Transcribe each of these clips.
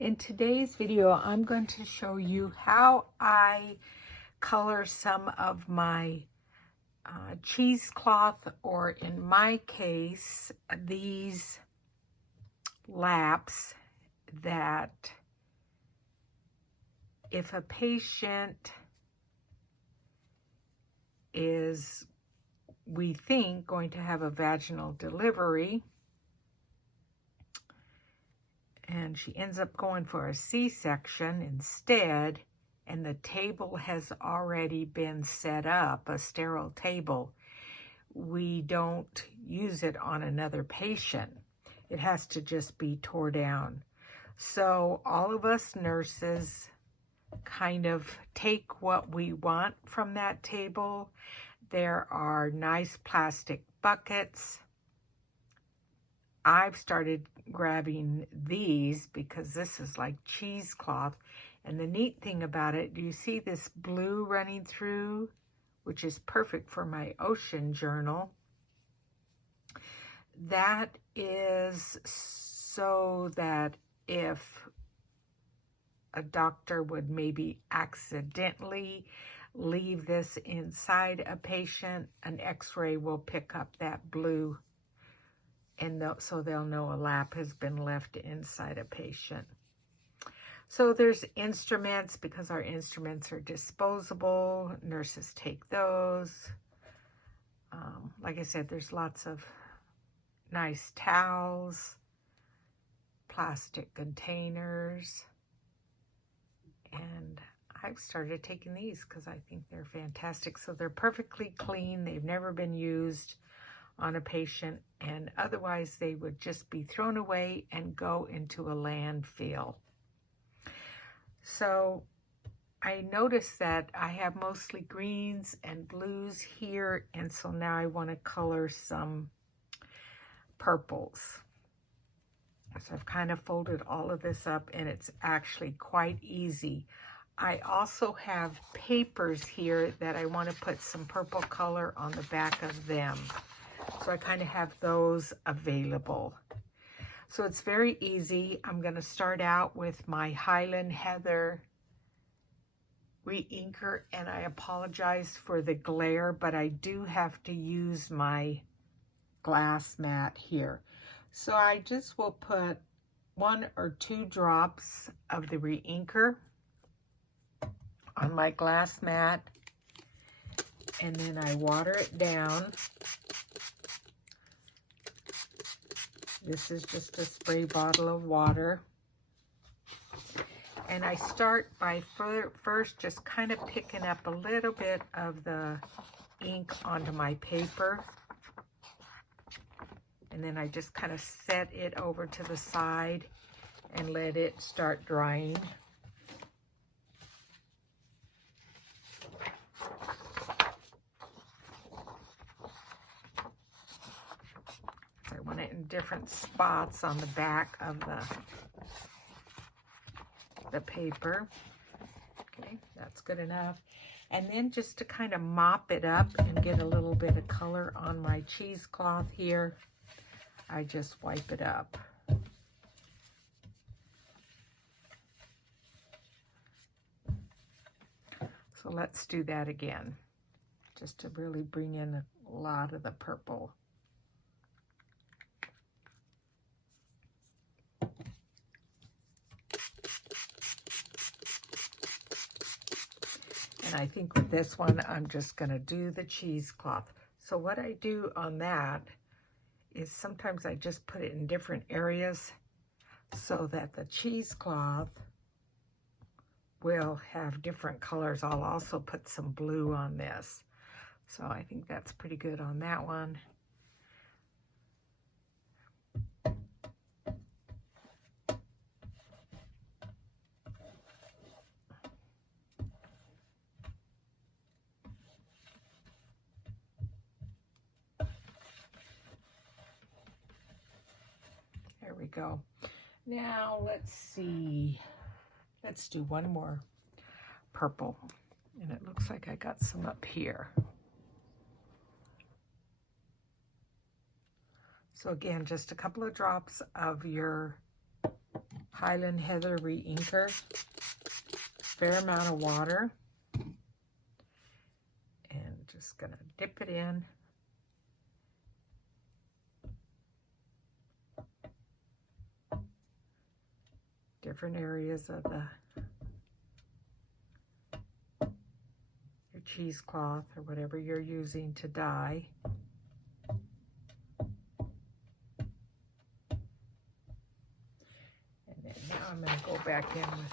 In today's video, I'm going to show you how I color some of my cheesecloth, or in my case, these laps that if a patient is, we think, going to have a vaginal delivery, and she ends up going for a C-section instead, and the table has already been set up, a sterile table, we don't use it on another patient. It has to just be tore down. So all of us nurses kind of take what we want from that table. There are nice plastic buckets. I've started grabbing these because this is like cheesecloth. And the neat thing about it, do you see this blue running through, which is perfect for my ocean journal? That is so that if a doctor would maybe accidentally leave this inside a patient, an x-ray will pick up that blue, and so they'll know a lap has been left inside a patient. So there's instruments, because our instruments are disposable. Nurses take those. Like I said, there's lots of nice towels, plastic containers, and I've started taking these because I think they're fantastic. So they're perfectly clean. They've never been used on a patient, and otherwise they would just be thrown away and go into a landfill. So I noticed that I have mostly greens and blues here, and so now I want to color some purples. So I've kind of folded all of this up, and it's actually quite easy. I also have papers here that I want to put some purple color on the back of them. So I kind of have those available. So it's very easy. I'm going to start out with my Highland Heather re-inker, and I apologize for the glare, but I do have to use my glass mat here. So I just will put 1 or 2 drops of the re-inker on my glass mat, and then I water it down. This is just a spray bottle of water. And I start by first just kind of picking up a little bit of the ink onto my paper. And then I just kind of set it over to the side and let it start drying. I want it in different spots on the back of the paper. Okay, that's good enough. And then just to kind of mop it up and get a little bit of color on my cheesecloth here, I just wipe it up. So let's do that again, just to really bring in a lot of the purple. And I think with this one, I'm just going to do the cheesecloth. So what I do on that is sometimes I just put it in different areas so that the cheesecloth will have different colors. I'll also put some blue on this. So I think that's pretty good on that one. There we go. Now let's see. Let's do one more purple. And it looks like I got some up here. So again, just a couple of drops of your Highland Heather Reinker. Fair amount of water. And just gonna dip it in. Different areas of your cheesecloth or whatever you're using to dye. And then now I'm going to go back in with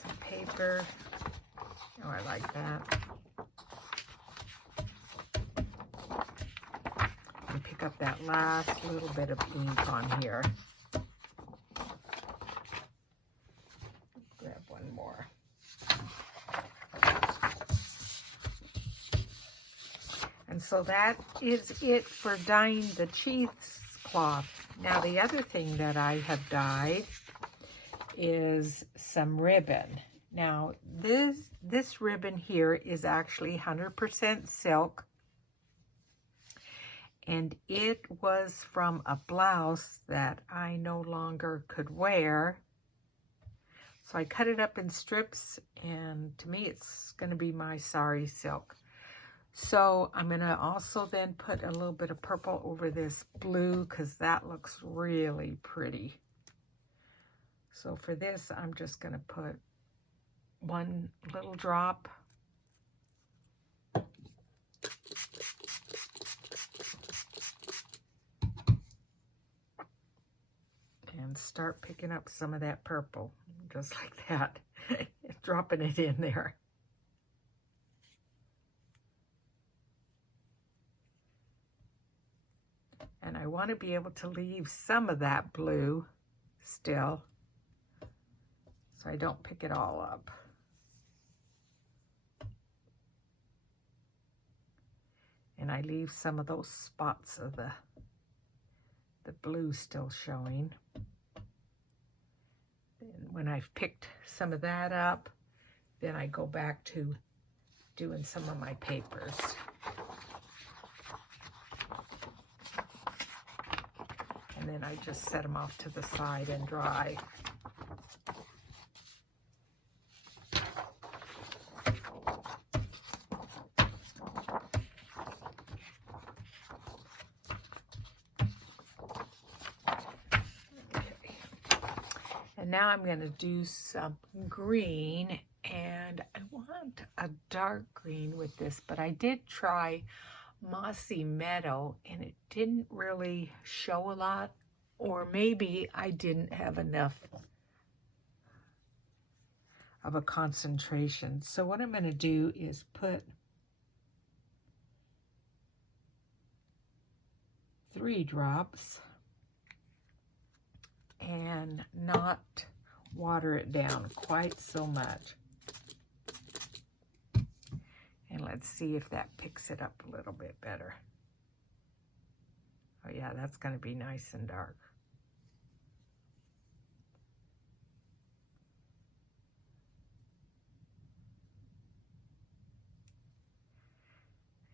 some paper. Oh, I like that. And pick up that last little bit of ink on here. Grab one more. And so that is it for dyeing the cheesecloth. Now the other thing that I have dyed is some ribbon. Now this ribbon here is actually 100% silk, and it was from a blouse that I no longer could wear. So I cut it up in strips, and to me it's going to be my sari silk. So I'm going to also then put a little bit of purple over this blue because that looks really pretty. So for this, I'm just going to put one little drop. And start picking up some of that purple, just like that, dropping it in there. And I want to be able to leave some of that blue still, so I don't pick it all up. And I leave some of those spots of the blue still showing. And when I've picked some of that up, then I go back to doing some of my papers. And then I just set them off to the side and dry. Okay. And now I'm going to do some green, and I want a dark green with this, but I did try Mossy Meadow and it didn't really show a lot, or maybe I didn't have enough of a concentration. So what I'm going to do is put 3 drops and not water it down quite so much. And let's see if that picks it up a little bit better. Oh yeah, that's going to be nice and dark.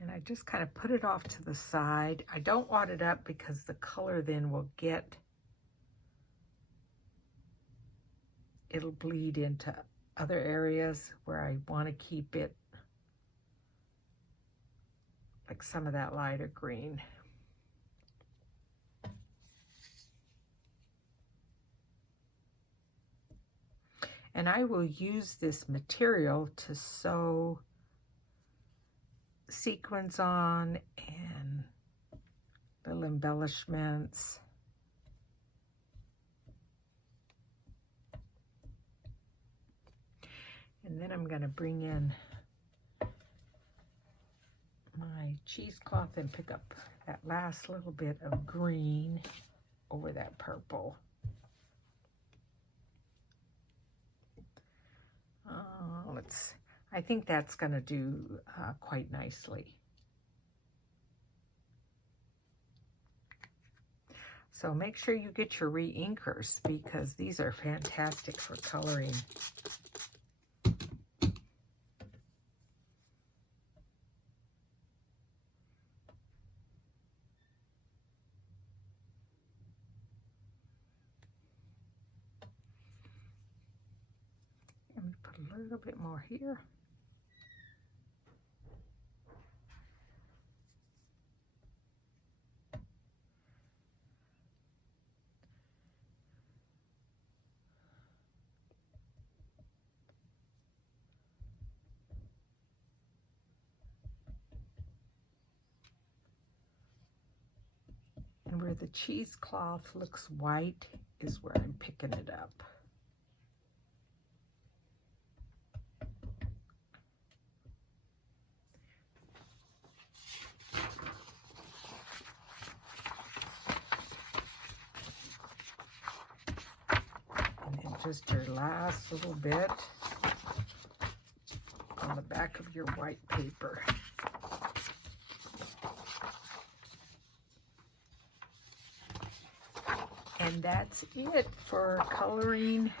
And I just kind of put it off to the side. I don't wad it up because the color then will it'll bleed into other areas where I want to keep it like some of that lighter green. And I will use this material to sew sequins on and little embellishments. And then I'm going to bring in my cheesecloth and pick up that last little bit of green over that purple. I think that's going to do quite nicely. So make sure you get your re-inkers because these are fantastic for coloring. Let me put a little bit more here. And where the cheesecloth looks white is where I'm picking it up. And then just your last little bit on the back of your white paper. And that's it for coloring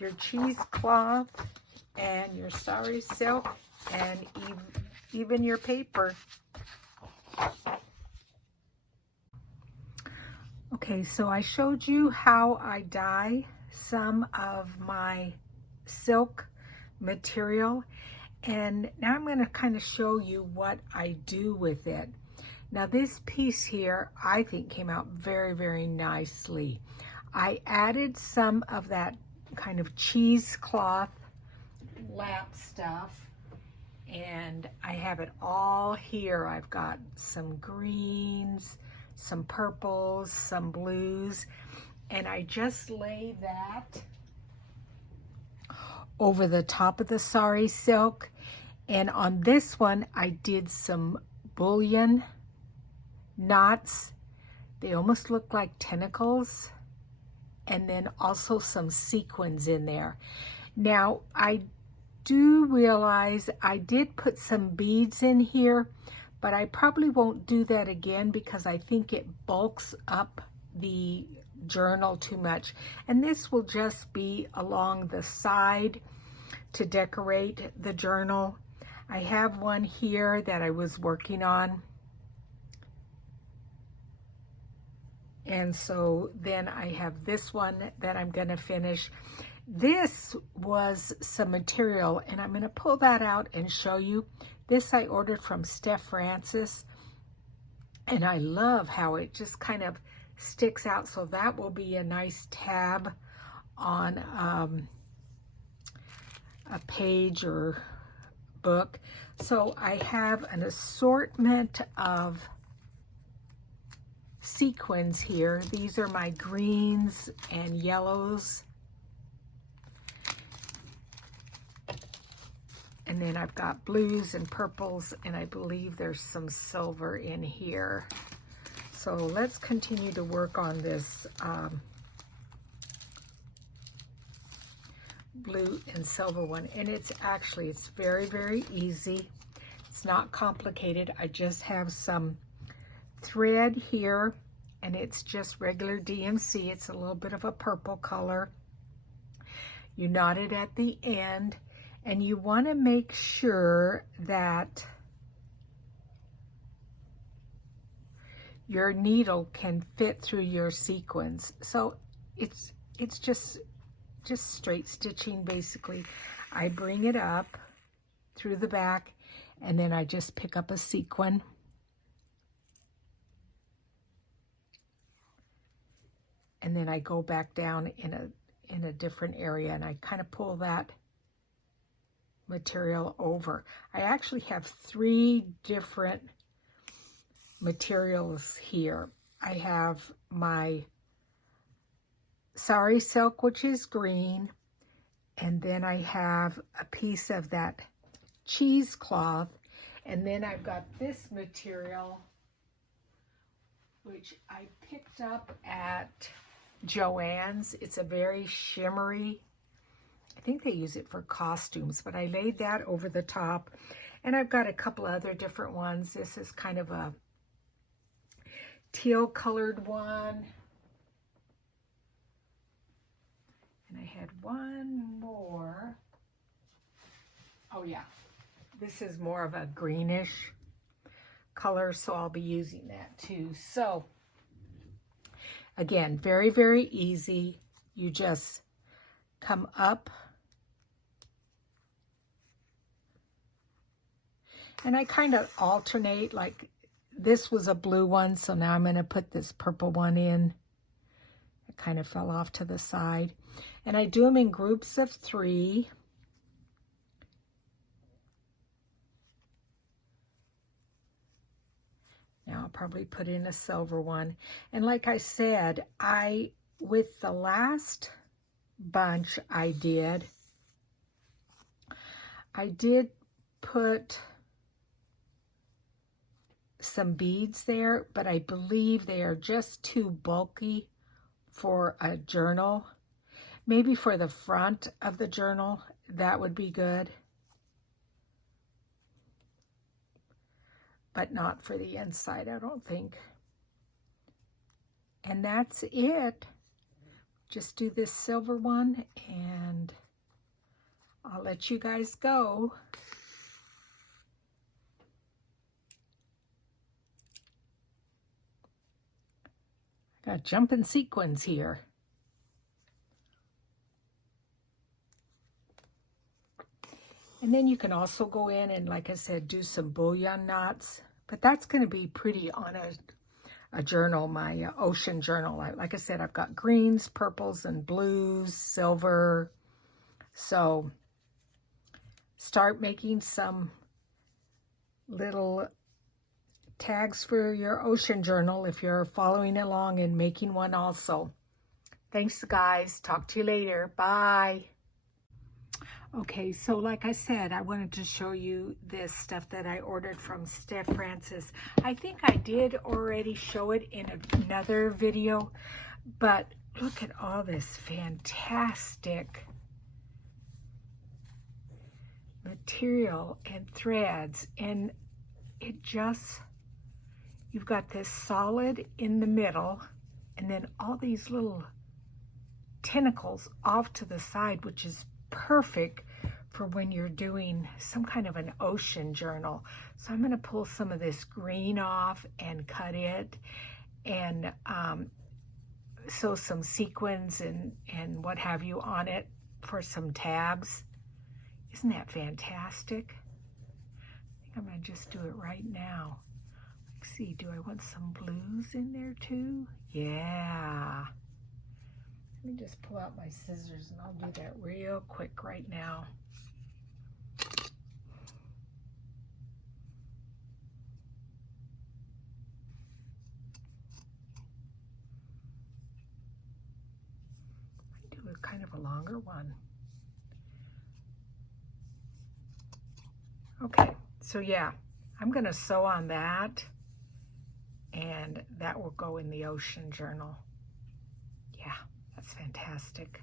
your cheesecloth and your sari silk and even your paper. Okay, so I showed you how I dye some of my silk material, and now I'm going to kind of show you what I do with it. Now this piece here, I think came out very, very nicely. I added some of that kind of cheesecloth lap stuff, and I have it all here. I've got some greens, some purples, some blues, and I just lay that over the top of the sari silk. And on this one, I did some bullion knots. They almost look like tentacles, and then also some sequins in there. Now I do realize I did put some beads in here, but I probably won't do that again because I think it bulks up the journal too much. And this will just be along the side to decorate the journal. I have one here that I was working on. And so then I have this one that I'm going to finish. This was some material, and I'm going to pull that out and show you. This I ordered from Steph Francis, and I love how it just kind of sticks out. So that will be a nice tab on a page or book. So I have an assortment of sequins here. These are my greens and yellows. And then I've got blues and purples, and I believe there's some silver in here. So let's continue to work on this blue and silver one. And it's very, very easy. It's not complicated. I just have some thread here, and it's just regular DMC. It's a little bit of a purple color. You knot it at the end, and you want to make sure that your needle can fit through your sequins. So it's just straight stitching basically. I bring it up through the back, and then I just pick up a sequin. And then I go back down in a different area, and I kind of pull that material over. I actually have 3 different materials here. I have my sari silk, which is green, and then I have a piece of that cheesecloth, and then I've got this material, which I picked up at Joann's. It's a very shimmery, I think they use it for costumes, but I laid that over the top. And I've got a couple other different ones. This is kind of a teal colored one. And I had one more. Oh yeah, this is more of a greenish color, so I'll be using that too. So again, very, very easy. You just come up And I kind of alternate, like this was a blue one, so now I'm going to put this purple one in. It kind of fell off to the side. And I do them in groups of 3. Now I'll probably put in a silver one. And like I said, with the last bunch I did put some beads there, but I believe they are just too bulky for a journal. Maybe for the front of the journal, that would be good. But not for the inside, I don't think. And that's it. Just do this silver one, and I'll let you guys go. Got jumping sequins here. And then you can also go in and, like I said, do some bullion knots. But that's going to be pretty on a journal, my ocean journal. Like I said, I've got greens, purples, and blues, silver. So start making some little tags for your ocean journal if you're following along and making one also. Thanks, guys. Talk to you later. Bye. Okay, so like I said, I wanted to show you this stuff that I ordered from Steph Francis. I think I did already show it in another video, but look at all this fantastic material and threads, and it just, you've got this solid in the middle, and then all these little tentacles off to the side, which is perfect for when you're doing some kind of an ocean journal. So I'm going to pull some of this green off and cut it, and sew some sequins and what have you on it for some tabs. Isn't that fantastic? I think I'm going to just do it right now. Let's see, do I want some blues in there too? Yeah. Let me just pull out my scissors and I'll do that real quick right now. I do a kind of a longer one. Okay, so yeah, I'm going to sew on that, and that will go in the ocean journal. Yeah, that's fantastic.